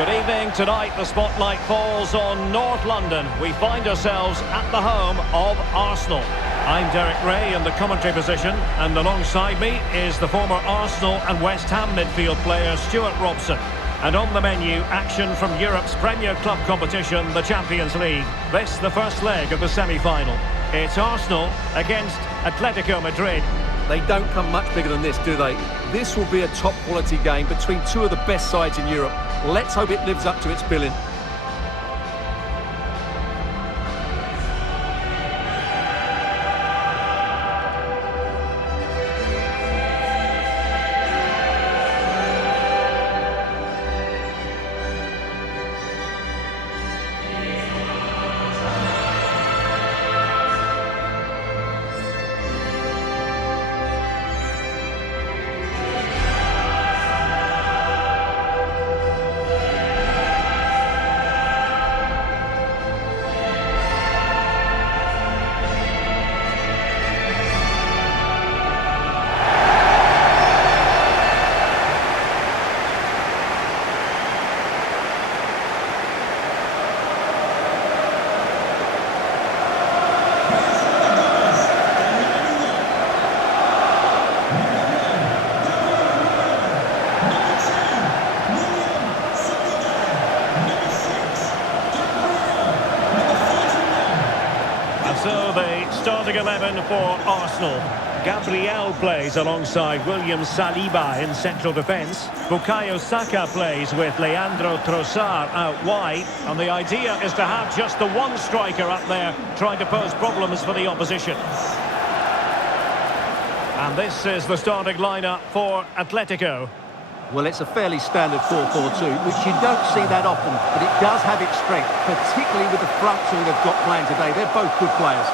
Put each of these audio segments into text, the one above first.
Good evening. Tonight the spotlight falls on North London. We find ourselves at the home of Arsenal. I'm Derek Ray in the commentary position, and alongside me is the former Arsenal and West Ham midfield player Stuart Robson. And on the menu, action from Europe's Premier Club competition, the Champions League. This the first leg of the semi-final. It's Arsenal against Atletico Madrid. They don't come much bigger than this, do they? This will be a top-quality game between two of the best sides in Europe. Let's hope it lives up to its billing. So the starting 11 for Arsenal. Gabriel plays alongside William Saliba in central defence. Bukayo Saka plays with Leandro Trossard out wide. And the idea is to have just the one striker up there trying to pose problems for the opposition. And this is the starting lineup for Atletico. Well, it's a fairly standard 4-4-2, which you don't see that often, but it does have its strength, particularly with the front two they've got playing today. They're both good players.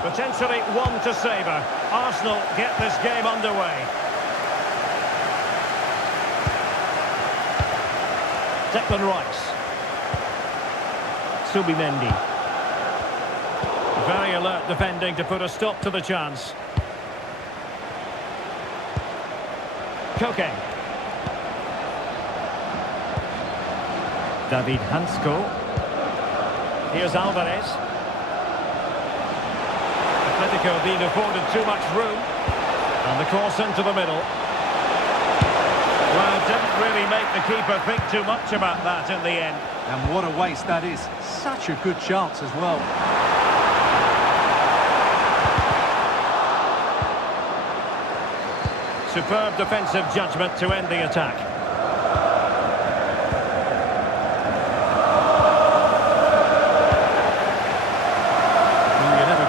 Potentially one to savour. Arsenal get this game underway. Declan Rice. Subimendi. Very alert defending to put a stop to the chance. Koke. David Hansko. Here's Alvarez. Atletico being afforded too much room. And the cross into the middle. Well, didn't really make the keeper think too much about that in the end. And what a waste that is. Such a good chance as well. Superb defensive judgment to end the attack.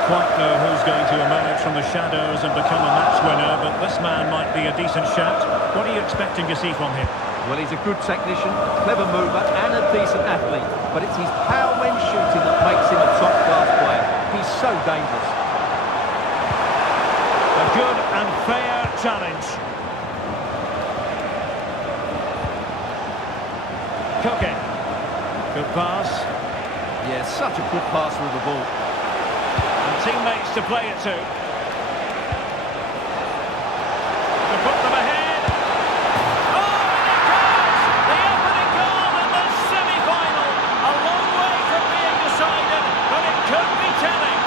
Quite know who's going to emerge from the shadows and become a match winner, but this man might be a decent shout. What are you expecting to see from him? Well, he's a good technician, clever mover and a decent athlete, but it's his power when shooting that makes him a top-class player. He's so dangerous. A good and fair challenge. Koke. Good pass. Yeah, such a good passer with the ball. Teammates to play it to. To put them ahead. Oh, and it goes! The opening goal in the semi-final. A long way from being decided, but it could be telling.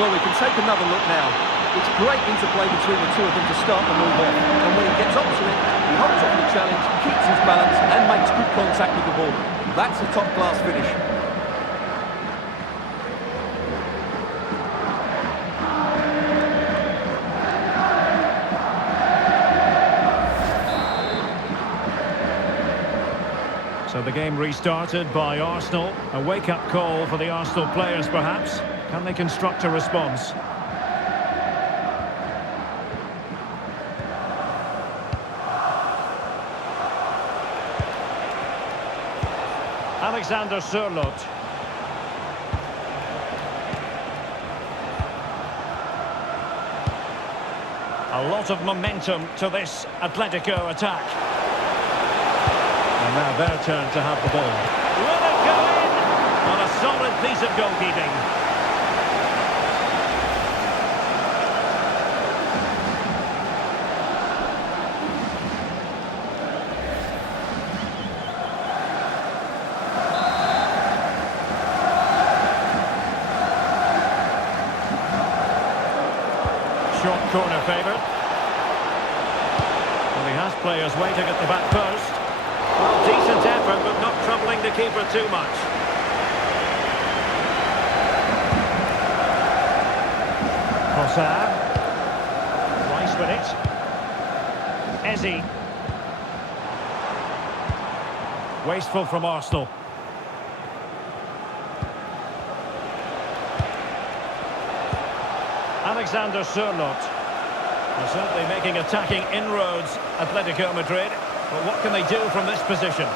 Well, we can take another look now. It's great interplay between the two of them to start the move off. And when he gets up to it, he holds off the challenge, keeps his balance and makes good contact with the ball. That's a top-class finish. So the game restarted by Arsenal. A wake-up call for the Arsenal players, perhaps. Can they construct a response? Alexander Sørloth. A lot of momentum to this Atletico attack. And now their turn to have the ball. Will it go in? On a solid piece of goalkeeping. Short corner favoured. Well, he has players waiting at the back post. Well, decent effort, but not troubling the keeper too much. Trossard. Rice with it. Eze. Wasteful from Arsenal. Alexander Sørloth. They're certainly making attacking inroads, Atletico Madrid. But what can they do from this position?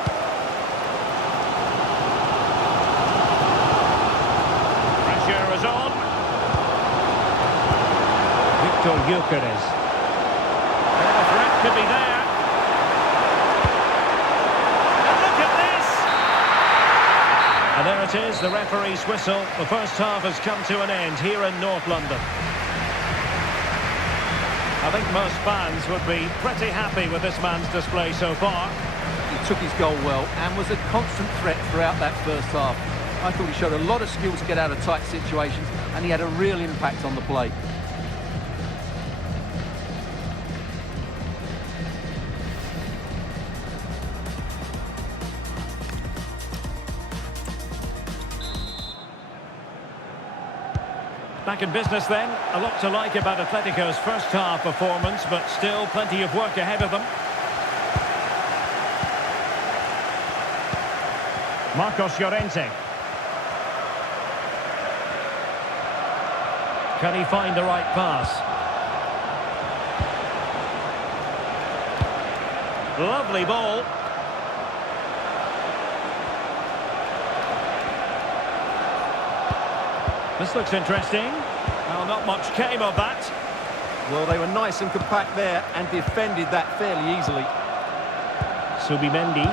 Pressure is on. Victor Gyökeres. The threat could be there. And look at this! And there it is, the referee's whistle. The first half has come to an end here in North London. I think most fans would be pretty happy with this man's display so far. He took his goal well and was a constant threat throughout that first half. I thought he showed a lot of skill to get out of tight situations, and he had a real impact on the play. Back in business then. A lot to like about Atletico's first half performance, but still plenty of work ahead of them. Marcos Llorente. Can he find the right pass? Lovely ball. This looks interesting. Well, not much came of that. Well, they were nice and compact there and defended that fairly easily. Subimendi.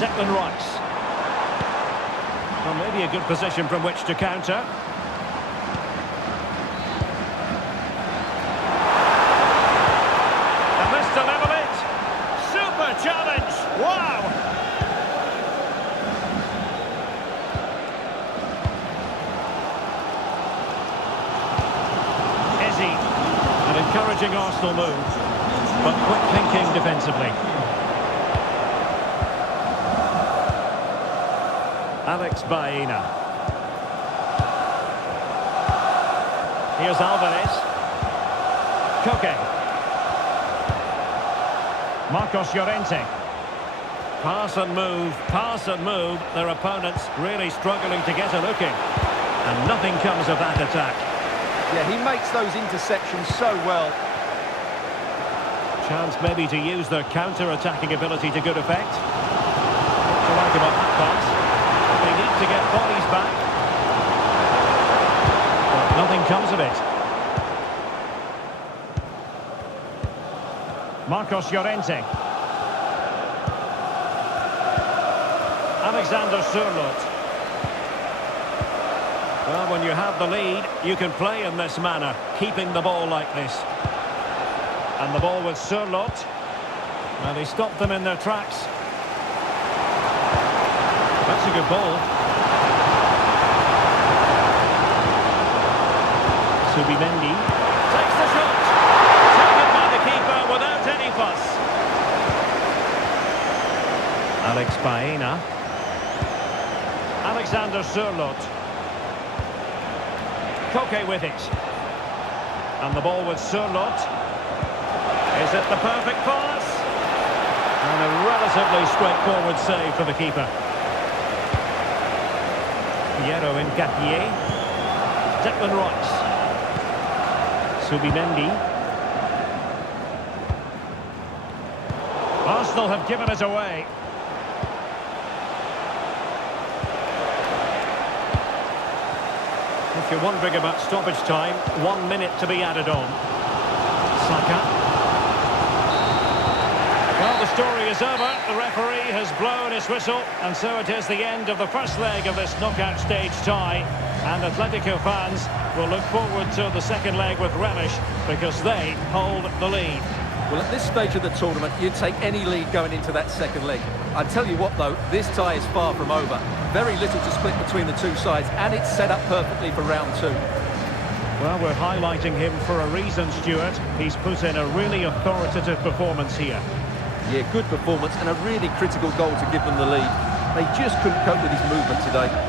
Declan Rice. Well, maybe a good position from which to counter. And this to level it. Super challenge. Wow. An encouraging Arsenal move, but quick thinking defensively. Alex Baena. Here's Alvarez. Koke. Marcos Llorente. Pass and move. Their opponents really struggling to get a look in. And nothing comes of that attack. Yeah, he makes those interceptions so well. Chance maybe to use their counter-attacking ability to good effect. What do you like about that pass? They need to get bodies back. But nothing comes of it. Marcos Llorente. Alexander Sørloth. Well, when you have the lead, you can play in this manner, keeping the ball like this. And the ball with Sørloth. Well, he stopped them in their tracks. That's a good ball. Subimendi takes the shot. Taken by the keeper without any fuss. Alex Baena. Alexander Sørloth. Koke with it. And the ball with Sørloth. Is it the perfect pass? And a relatively straightforward save for the keeper. Piero Nketiah. Declan Rice. Subimendi. Arsenal have given it away. If you're wondering about stoppage time, 1 minute to be added on. Saka. Well, the story is over. The referee has blown his whistle, and so it is the end of the first leg of this knockout stage tie. And Atletico fans will look forward to the second leg with relish because they hold the lead. Well, at this stage of the tournament, you'd take any lead going into that second leg. I tell you what, though, this tie is far from over. Very little to split between the two sides, and it's set up perfectly for round two. Well, we're highlighting him for a reason, Stuart. He's put in a really authoritative performance here. Yeah, good performance and a really critical goal to give them the lead. They just couldn't cope with his movement today.